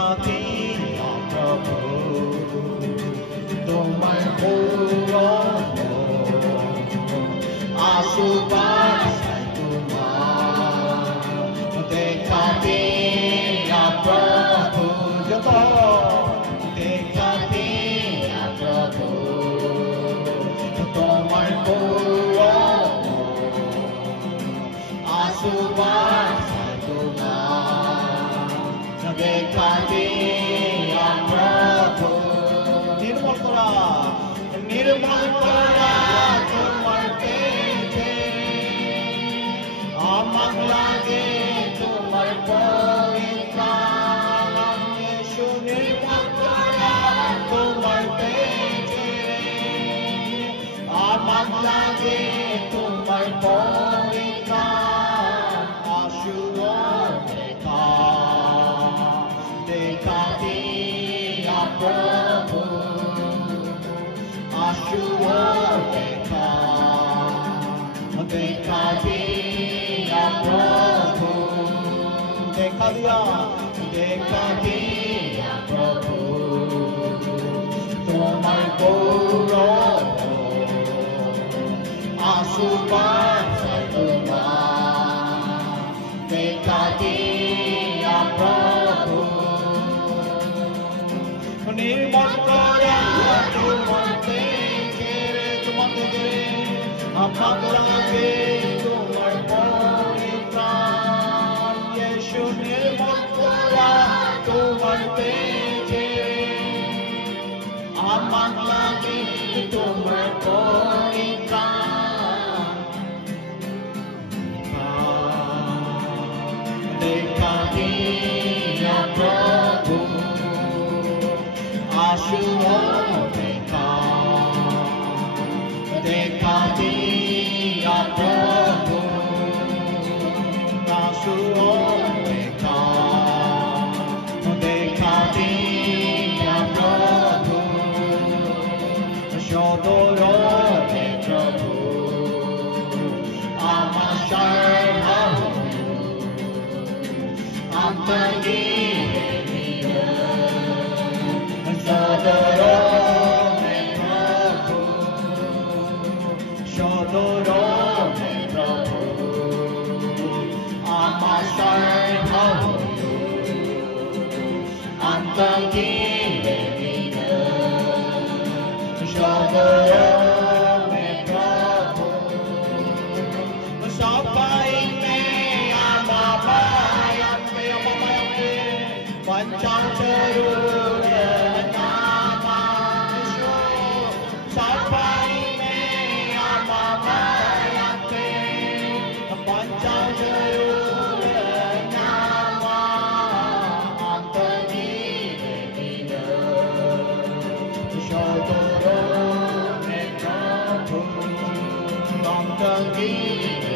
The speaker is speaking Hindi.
देखा दिया प्रभु तुम्हारे पूरों आंसू बरसाए तुम्हारे देखा दिया प्रभु जो देखा दिया प्रभु तुम्हारे पूरों आंसू बरसाए तुम्हारे देखा दिया प्रभु निर्मल करा तुम्हारे तेजे आमंग लागे तुम्हारे पवित्र यीशु निर्मल करा तुम्हारे तेजे आमंग लागे तुम्हारे पवित्र आशुओं देखा दिया प्रभु आशुओं देखा दिया प्रभु देखा दिया प्रभु तुम्हारे गौरव आंसू बरसाए तुम्हारे देखा दिया प्रभु निर्मल करा तुम्हारे तेजे आमंग लागे तुम्हारे पवित्र यीशु निर्मल करा तुम्हारे तेजे आमंग लागे तुम्हारे पवित्र देखा दिया प्रभु आशुओं देखा दिया प्रभु आशुओं देखा दिया प्रभु शोधोरों प्रभु आमा शरण आंतरी Thank you.